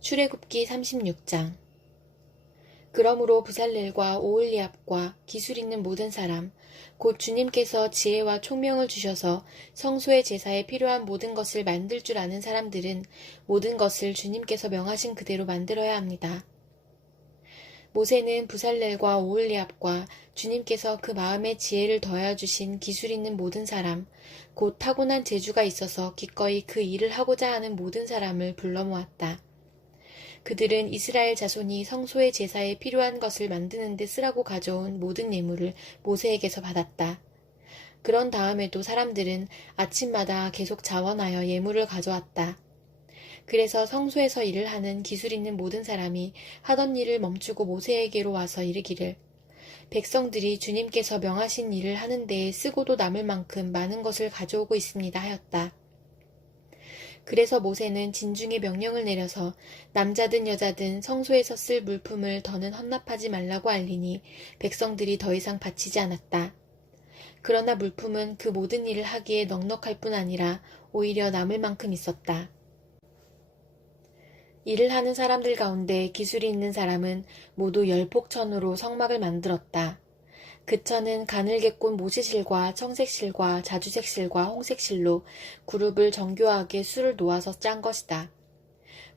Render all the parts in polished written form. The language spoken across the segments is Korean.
출애굽기 36장. 그러므로 부살렐과 오홀리압과 기술 있는 모든 사람, 곧 주님께서 지혜와 총명을 주셔서 성소의 제사에 필요한 모든 것을 만들 줄 아는 사람들은 모든 것을 주님께서 명하신 그대로 만들어야 합니다. 모세는 부살렐과 오홀리압과 주님께서 그 마음에 지혜를 더하여 주신 기술 있는 모든 사람, 곧 타고난 재주가 있어서 기꺼이 그 일을 하고자 하는 모든 사람을 불러 모았다. 그들은 이스라엘 자손이 성소의 제사에 필요한 것을 만드는 데 쓰라고 가져온 모든 예물을 모세에게서 받았다. 그런 다음에도 사람들은 아침마다 계속 자원하여 예물을 가져왔다. 그래서 성소에서 일을 하는 기술 있는 모든 사람이 하던 일을 멈추고 모세에게로 와서 이르기를, 백성들이 주님께서 명하신 일을 하는 데에 쓰고도 남을 만큼 많은 것을 가져오고 있습니다 하였다. 그래서 모세는 진중에 명령을 내려서 남자든 여자든 성소에서 쓸 물품을 더는 헌납하지 말라고 알리니 백성들이 더 이상 바치지 않았다. 그러나 물품은 그 모든 일을 하기에 넉넉할 뿐 아니라 오히려 남을 만큼 있었다. 일을 하는 사람들 가운데 기술이 있는 사람은 모두 10폭천으로 성막을 만들었다. 그 천은 가늘게 꼰 모시실과 청색실과 자주색실과 홍색실로 그룹을 정교하게 수를 놓아서 짠 것이다.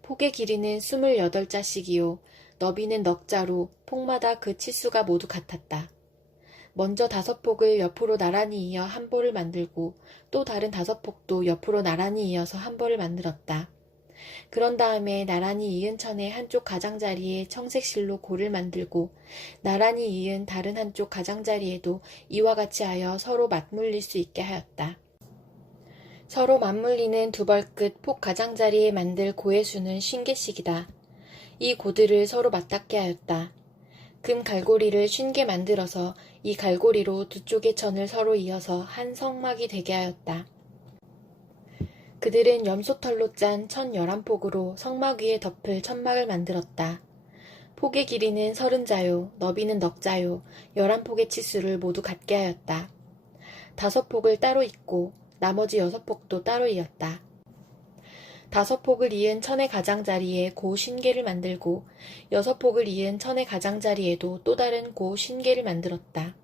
폭의 길이는 28자씩이요 너비는 넉자로 폭마다 그 치수가 모두 같았다. 먼저 5폭을 옆으로 나란히 이어 한 벌을 만들고 또 다른 5폭도 옆으로 나란히 이어서 한 벌을 만들었다. 그런 다음에 나란히 이은 천의 한쪽 가장자리에 청색실로 골을 만들고 나란히 이은 다른 한쪽 가장자리에도 이와 같이 하여 서로 맞물릴 수 있게 하였다. 서로 맞물리는 두 벌끝 폭 가장자리에 만들 고의 수는 50개씩이다. 이 고들을 서로 맞닿게 하였다. 금 갈고리를 50개 만들어서 이 갈고리로 두 쪽의 천을 서로 이어서 한 성막이 되게 하였다. 그들은 염소털로 짠 천 11폭으로 성막 위에 덮을 천막을 만들었다. 폭의 길이는 30자요, 너비는 넉자요, 11폭의 치수를 모두 같게 하였다. 5폭을 따로 잇고 나머지 6폭도 따로 이었다. 5폭을 이은 천의 가장자리에 고 50개를 만들고 6폭을 이은 천의 가장자리에도 또 다른 고 50개를 만들었다.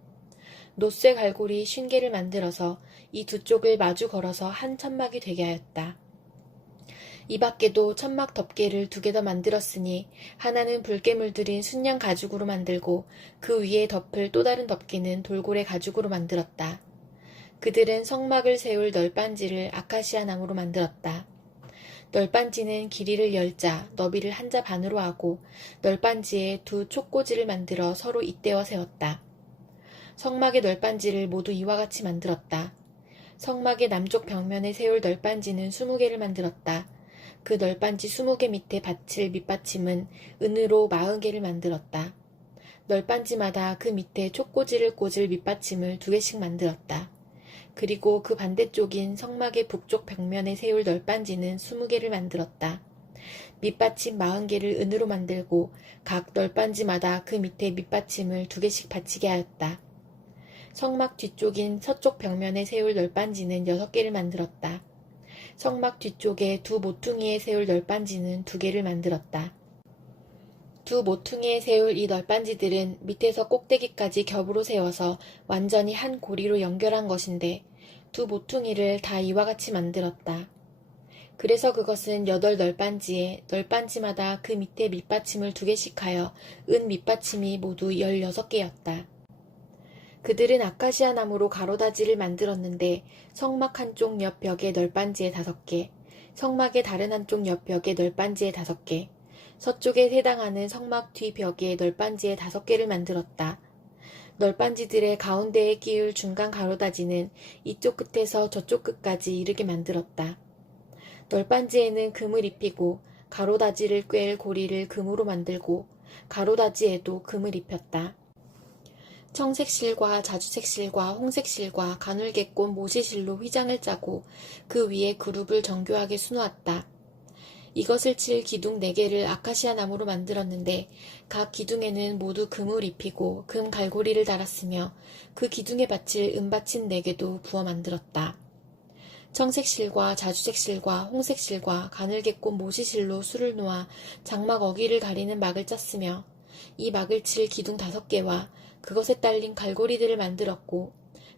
노쇠 갈고리 50개를 만들어서 이 두 쪽을 마주 걸어서 한 천막이 되게 하였다. 이 밖에도 천막 덮개를 2개 더 만들었으니 하나는 붉게물 들인 순양 가죽으로 만들고 그 위에 덮을 또 다른 덮개는 돌고래 가죽으로 만들었다. 그들은 성막을 세울 널빤지를 아카시아 나무로 만들었다. 널빤지는 길이를 10자, 너비를 1자 반으로 하고 널빤지에 2 촉꽂이를 만들어 서로 잇대어 세웠다. 성막의 널빤지를 모두 이와 같이 만들었다. 성막의 남쪽 벽면에 세울 널빤지는 20개를 만들었다. 그 널빤지 20개 밑에 받칠 밑받침은 은으로 40개를 만들었다. 널빤지마다 그 밑에 촉꽂이를 꽂을 밑받침을 2개씩 만들었다. 그리고 그 반대쪽인 성막의 북쪽 벽면에 세울 널빤지는 20개를 만들었다. 밑받침 40개를 은으로 만들고 각 널빤지마다 그 밑에 밑받침을 2개씩 받치게 하였다. 성막 뒤쪽인 서쪽 벽면에 세울 널빤지는 6개를 만들었다. 성막 뒤쪽에 2 모퉁이에 세울 널빤지는 2개를 만들었다. 2 모퉁이에 세울 이 널빤지들은 밑에서 꼭대기까지 겹으로 세워서 완전히 한 고리로 연결한 것인데 2 모퉁이를 다 이와 같이 만들었다. 그래서 그것은 8 널빤지에 널빤지마다 그 밑에 밑받침을 2개씩 하여 은 밑받침이 모두 16개였다. 그들은 아카시아 나무로 가로다지를 만들었는데 성막 한쪽 옆 벽에 널빤지에 5개, 성막의 다른 한쪽 옆 벽에 널빤지에 5개, 서쪽에 해당하는 성막 뒤 벽에 널빤지에 5개를 만들었다. 널빤지들의 가운데에 끼울 중간 가로다지는 이쪽 끝에서 저쪽 끝까지 이르게 만들었다. 널빤지에는 금을 입히고 가로다지를 꿰을 고리를 금으로 만들고 가로다지에도 금을 입혔다. 청색실과 자주색실과 홍색실과 가늘게 꼰 모시실로 휘장을 짜고 그 위에 그룹을 정교하게 수놓았다. 이것을 칠 기둥 4개를 아카시아 나무로 만들었는데 각 기둥에는 모두 금을 입히고 금 갈고리를 달았으며 그 기둥에 받칠 은받침 4개도 부어 만들었다. 청색 실과 자주색 실과 홍색 실과 가늘게 꼰 모시실로 술을 놓아 장막 어귀를 가리는 막을 짰으며 이 막을 칠 기둥 5개와 그것에 딸린 갈고리들을 만들었고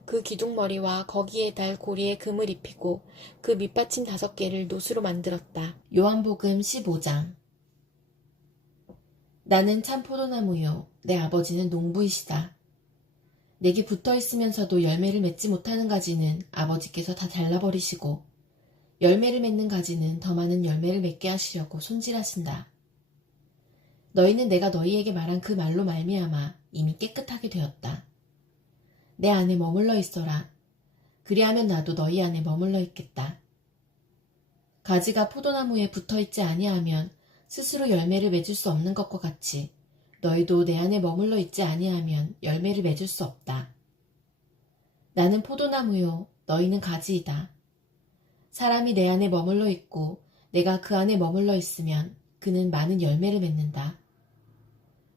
그 기둥머리와 거기에 달 고리에 금을 입히고 그 밑받침 5개를 노수로 만들었다. 요한복음 15장. 나는 참 포도나무요 내 아버지는 농부이시다. 내게 붙어있으면서도 열매를 맺지 못하는 가지는 아버지께서 다 잘라버리시고 열매를 맺는 가지는 더 많은 열매를 맺게 하시려고 손질하신다. 너희는 내가 너희에게 말한 그 말로 말미암아 이미 깨끗하게 되었다. 내 안에 머물러 있어라. 그리하면 나도 너희 안에 머물러 있겠다. 가지가 포도나무에 붙어있지 아니하면 스스로 열매를 맺을 수 없는 것과 같이 너희도 내 안에 머물러 있지 아니하면 열매를 맺을 수 없다. 나는 포도나무요 너희는 가지이다. 사람이 내 안에 머물러 있고 내가 그 안에 머물러 있으면 그는 많은 열매를 맺는다.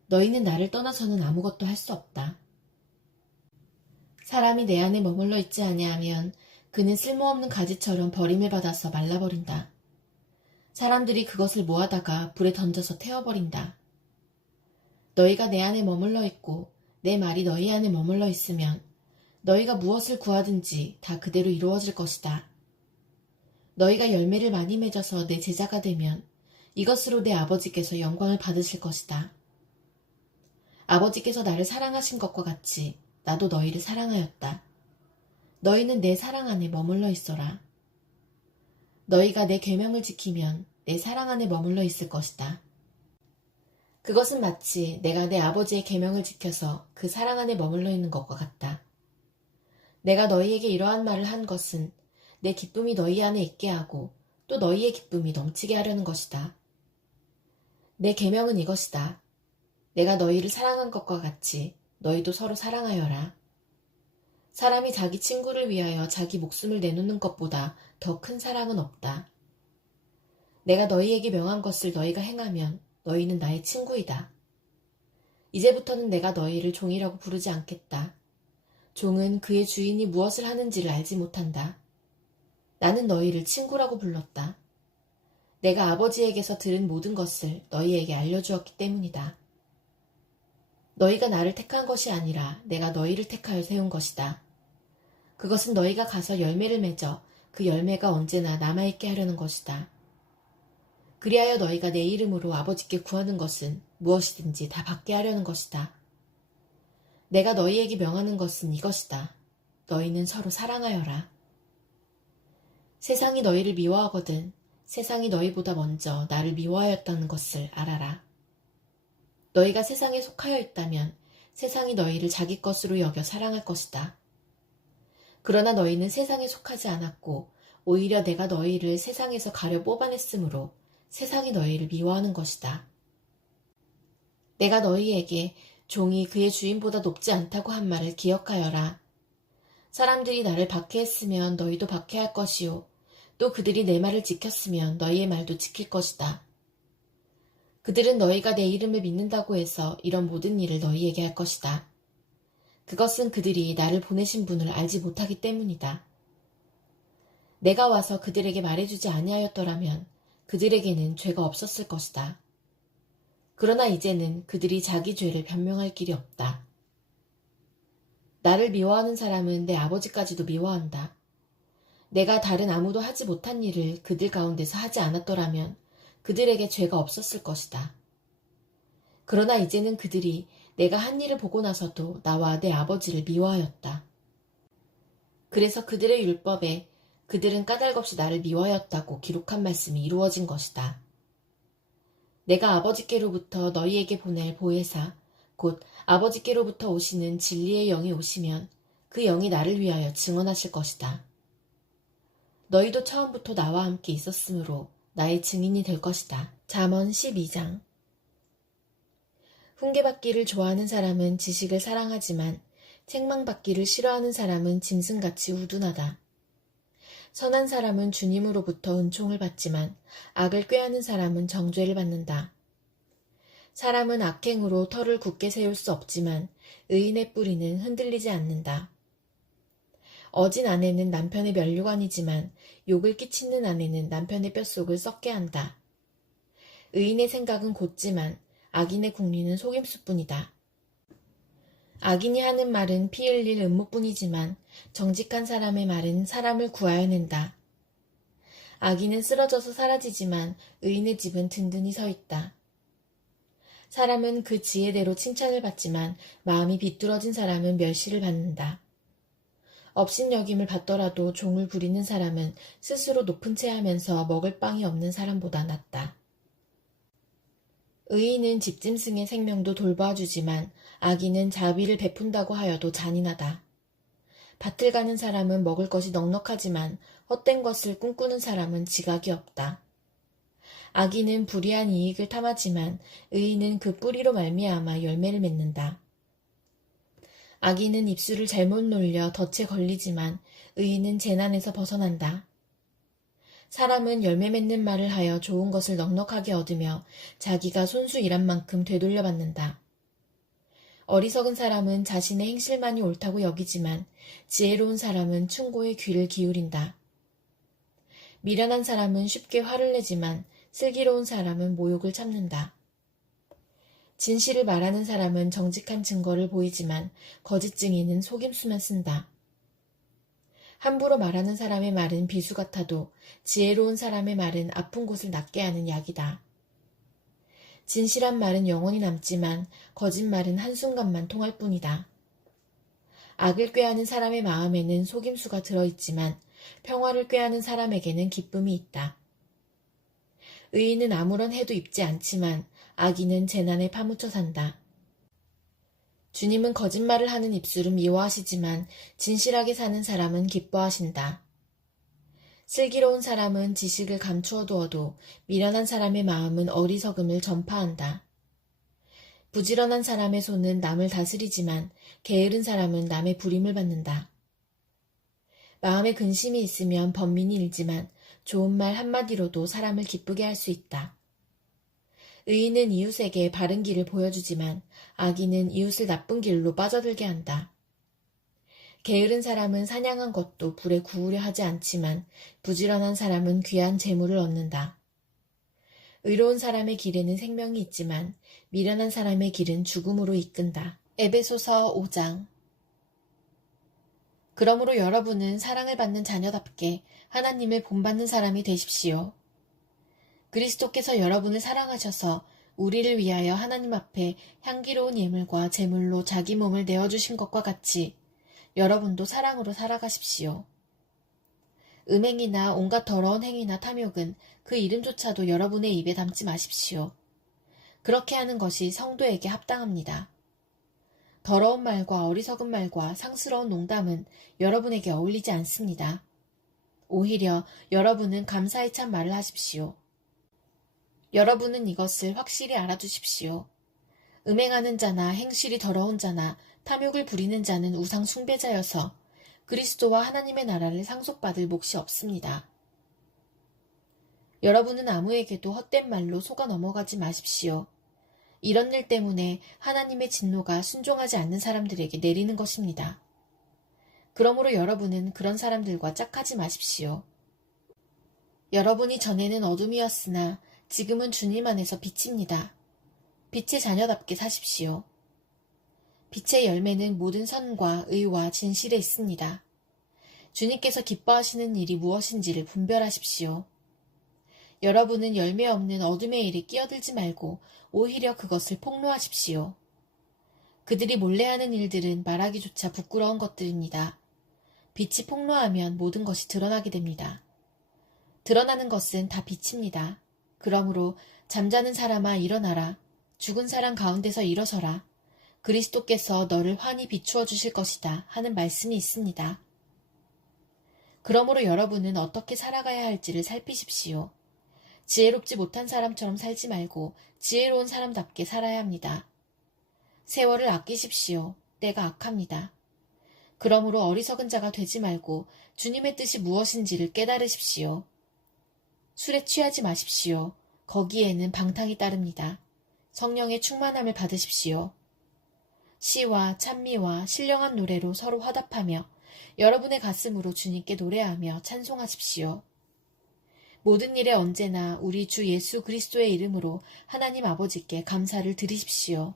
너희는 나를 떠나서는 아무것도 할 수 없다. 사람이 내 안에 머물러 있지 아니하면 그는 쓸모없는 가지처럼 버림을 받아서 말라버린다. 사람들이 그것을 모아다가 불에 던져서 태워버린다. 너희가 내 안에 머물러 있고 내 말이 너희 안에 머물러 있으면 너희가 무엇을 구하든지 다 그대로 이루어질 것이다. 너희가 열매를 많이 맺어서 내 제자가 되면 이것으로 내 아버지께서 영광을 받으실 것이다. 아버지께서 나를 사랑하신 것과 같이 나도 너희를 사랑하였다. 너희는 내 사랑 안에 머물러 있어라. 너희가 내 계명을 지키면 내 사랑 안에 머물러 있을 것이다. 그것은 마치 내가 내 아버지의 계명을 지켜서 그 사랑 안에 머물러 있는 것과 같다. 내가 너희에게 이러한 말을 한 것은 내 기쁨이 너희 안에 있게 하고 또 너희의 기쁨이 넘치게 하려는 것이다. 내 계명은 이것이다. 내가 너희를 사랑한 것과 같이 너희도 서로 사랑하여라. 사람이 자기 친구를 위하여 자기 목숨을 내놓는 것보다 더 큰 사랑은 없다. 내가 너희에게 명한 것을 너희가 행하면 너희는 나의 친구이다. 이제부터는 내가 너희를 종이라고 부르지 않겠다. 종은 그의 주인이 무엇을 하는지를 알지 못한다. 나는 너희를 친구라고 불렀다. 내가 아버지에게서 들은 모든 것을 너희에게 알려주었기 때문이다. 너희가 나를 택한 것이 아니라 내가 너희를 택하여 세운 것이다. 그것은 너희가 가서 열매를 맺어 그 열매가 언제나 남아있게 하려는 것이다. 그리하여 너희가 내 이름으로 아버지께 구하는 것은 무엇이든지 다 받게 하려는 것이다. 내가 너희에게 명하는 것은 이것이다. 너희는 서로 사랑하여라. 세상이 너희를 미워하거든 세상이 너희보다 먼저 나를 미워하였다는 것을 알아라. 너희가 세상에 속하여 있다면 세상이 너희를 자기 것으로 여겨 사랑할 것이다. 그러나 너희는 세상에 속하지 않았고 오히려 내가 너희를 세상에서 가려 뽑아냈으므로 세상이 너희를 미워하는 것이다. 내가 너희에게 종이 그의 주인보다 높지 않다고 한 말을 기억하여라. 사람들이 나를 박해했으면 너희도 박해할 것이요 또 그들이 내 말을 지켰으면 너희의 말도 지킬 것이다. 그들은 너희가 내 이름을 믿는다고 해서 이런 모든 일을 너희에게 할 것이다. 그것은 그들이 나를 보내신 분을 알지 못하기 때문이다. 내가 와서 그들에게 말해주지 아니하였더라면 그들에게는 죄가 없었을 것이다. 그러나 이제는 그들이 자기 죄를 변명할 길이 없다. 나를 미워하는 사람은 내 아버지까지도 미워한다. 내가 다른 아무도 하지 못한 일을 그들 가운데서 하지 않았더라면 그들에게 죄가 없었을 것이다. 그러나 이제는 그들이 내가 한 일을 보고 나서도 나와 내 아버지를 미워하였다. 그래서 그들의 율법에 그들은 까닭없이 나를 미워하였다고 기록한 말씀이 이루어진 것이다. 내가 아버지께로부터 너희에게 보낼 보혜사, 곧 아버지께로부터 오시는 진리의 영이 오시면 그 영이 나를 위하여 증언하실 것이다. 너희도 처음부터 나와 함께 있었으므로 나의 증인이 될 것이다. 잠언 12장. 훈계받기를 좋아하는 사람은 지식을 사랑하지만 책망받기를 싫어하는 사람은 짐승같이 우둔하다. 선한 사람은 주님으로부터 은총을 받지만 악을 꾀하는 사람은 정죄를 받는다. 사람은 악행으로 터를 굳게 세울 수 없지만 의인의 뿌리는 흔들리지 않는다. 어진 아내는 남편의 면류관이지만 욕을 끼치는 아내는 남편의 뼛속을 썩게 한다. 의인의 생각은 곧지만 악인의 궁리는 속임수뿐이다. 악인이 하는 말은 피 흘릴 음모뿐이지만 정직한 사람의 말은 사람을 구하여낸다. 악인은 쓰러져서 사라지지만 의인의 집은 든든히 서 있다. 사람은 그 지혜대로 칭찬을 받지만 마음이 비뚤어진 사람은 멸시를 받는다. 업신여김을 받더라도 종을 부리는 사람은 스스로 높은 채 하면서 먹을 빵이 없는 사람보다 낫다. 의인은 집짐승의 생명도 돌봐주지만 악인은 자비를 베푼다고 하여도 잔인하다. 밭을 가는 사람은 먹을 것이 넉넉하지만 헛된 것을 꿈꾸는 사람은 지각이 없다. 악인은 불의한 이익을 탐하지만 의인은 그 뿌리로 말미암아 열매를 맺는다. 악인은 입술을 잘못 놀려 덫에 걸리지만 의인은 재난에서 벗어난다. 사람은 열매 맺는 말을 하여 좋은 것을 넉넉하게 얻으며 자기가 손수 일한 만큼 되돌려받는다. 어리석은 사람은 자신의 행실만이 옳다고 여기지만 지혜로운 사람은 충고에 귀를 기울인다. 미련한 사람은 쉽게 화를 내지만 슬기로운 사람은 모욕을 참는다. 진실을 말하는 사람은 정직한 증거를 보이지만 거짓 증인은 속임수만 쓴다. 함부로 말하는 사람의 말은 비수 같아도 지혜로운 사람의 말은 아픈 곳을 낫게 하는 약이다. 진실한 말은 영원히 남지만 거짓말은 한순간만 통할 뿐이다. 악을 꾀하는 사람의 마음에는 속임수가 들어있지만 평화를 꾀하는 사람에게는 기쁨이 있다. 의인은 아무런 해도 입지 않지만 악인은 재난에 파묻혀 산다. 주님은 거짓말을 하는 입술은 미워하시지만 진실하게 사는 사람은 기뻐하신다. 슬기로운 사람은 지식을 감추어 두어도 미련한 사람의 마음은 어리석음을 전파한다. 부지런한 사람의 손은 남을 다스리지만 게으른 사람은 남의 부림을 받는다. 마음에 근심이 있으면 번민이 일지만 좋은 말 한마디로도 사람을 기쁘게 할 수 있다. 의인은 이웃에게 바른 길을 보여주지만 악인은 이웃을 나쁜 길로 빠져들게 한다. 게으른 사람은 사냥한 것도 불에 구우려 하지 않지만 부지런한 사람은 귀한 재물을 얻는다. 의로운 사람의 길에는 생명이 있지만 미련한 사람의 길은 죽음으로 이끈다. 에베소서 5장. 그러므로 여러분은 사랑을 받는 자녀답게 하나님을 본받는 사람이 되십시오. 그리스도께서 여러분을 사랑하셔서 우리를 위하여 하나님 앞에 향기로운 예물과 제물로 자기 몸을 내어주신 것과 같이 여러분도 사랑으로 살아가십시오. 음행이나 온갖 더러운 행위나 탐욕은 그 이름조차도 여러분의 입에 담지 마십시오. 그렇게 하는 것이 성도에게 합당합니다. 더러운 말과 어리석은 말과 상스러운 농담은 여러분에게 어울리지 않습니다. 오히려 여러분은 감사의 참 말을 하십시오. 여러분은 이것을 확실히 알아두십시오. 음행하는 자나 행실이 더러운 자나 탐욕을 부리는 자는 우상 숭배자여서 그리스도와 하나님의 나라를 상속받을 몫이 없습니다. 여러분은 아무에게도 헛된 말로 속아 넘어가지 마십시오. 이런 일 때문에 하나님의 진노가 순종하지 않는 사람들에게 내리는 것입니다. 그러므로 여러분은 그런 사람들과 짝하지 마십시오. 여러분이 전에는 어둠이었으나 지금은 주님 안에서 빛입니다. 빛의 자녀답게 사십시오. 빛의 열매는 모든 선과 의와 진실에 있습니다. 주님께서 기뻐하시는 일이 무엇인지를 분별하십시오. 여러분은 열매 없는 어둠의 일에 끼어들지 말고 오히려 그것을 폭로하십시오. 그들이 몰래 하는 일들은 말하기조차 부끄러운 것들입니다. 빛이 폭로하면 모든 것이 드러나게 됩니다. 드러나는 것은 다 빛입니다. 그러므로 잠자는 사람아 일어나라. 죽은 사람 가운데서 일어서라. 그리스도께서 너를 환히 비추어 주실 것이다 하는 말씀이 있습니다. 그러므로 여러분은 어떻게 살아가야 할지를 살피십시오. 지혜롭지 못한 사람처럼 살지 말고 지혜로운 사람답게 살아야 합니다. 세월을 아끼십시오. 때가 악합니다. 그러므로 어리석은 자가 되지 말고 주님의 뜻이 무엇인지를 깨달으십시오. 술에 취하지 마십시오. 거기에는 방탕이 따릅니다. 성령의 충만함을 받으십시오. 시와 찬미와 신령한 노래로 서로 화답하며 여러분의 가슴으로 주님께 노래하며 찬송하십시오. 모든 일에 언제나 우리 주 예수 그리스도의 이름으로 하나님 아버지께 감사를 드리십시오.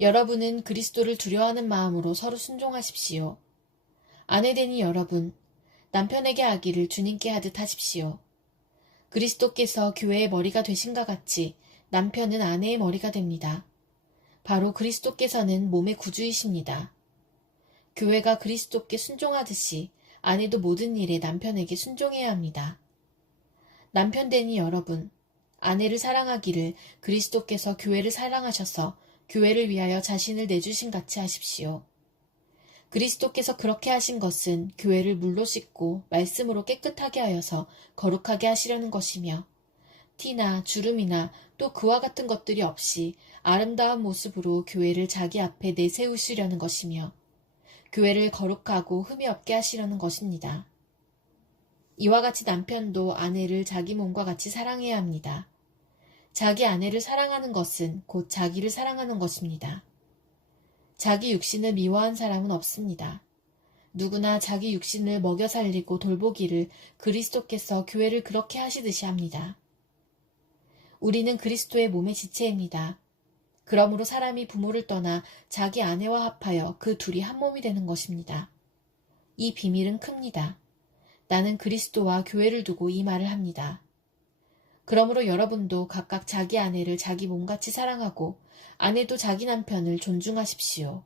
여러분은 그리스도를 두려워하는 마음으로 서로 순종하십시오. 아내되니 여러분, 남편에게 하기를 주님께 하듯 하십시오. 그리스도께서 교회의 머리가 되신과 같이 남편은 아내의 머리가 됩니다. 바로 그리스도께서는 몸의 구주이십니다. 교회가 그리스도께 순종하듯이 아내도 모든 일에 남편에게 순종해야 합니다. 남편 되니 여러분, 아내를 사랑하기를 그리스도께서 교회를 사랑하셔서 교회를 위하여 자신을 내주신 같이 하십시오. 그리스도께서 그렇게 하신 것은 교회를 물로 씻고 말씀으로 깨끗하게 하여서 거룩하게 하시려는 것이며 티나 주름이나 또 그와 같은 것들이 없이 아름다운 모습으로 교회를 자기 앞에 내세우시려는 것이며 교회를 거룩하고 흠이 없게 하시려는 것입니다. 이와 같이 남편도 아내를 자기 몸과 같이 사랑해야 합니다. 자기 아내를 사랑하는 것은 곧 자기를 사랑하는 것입니다. 자기 육신을 미워한 사람은 없습니다. 누구나 자기 육신을 먹여 살리고 돌보기를 그리스도께서 교회를 그렇게 하시듯이 합니다. 우리는 그리스도의 몸의 지체입니다. 그러므로 사람이 부모를 떠나 자기 아내와 합하여 그 둘이 한 몸이 되는 것입니다. 이 비밀은 큽니다. 나는 그리스도와 교회를 두고 이 말을 합니다. 그러므로 여러분도 각각 자기 아내를 자기 몸같이 사랑하고 아내도 자기 남편을 존중하십시오.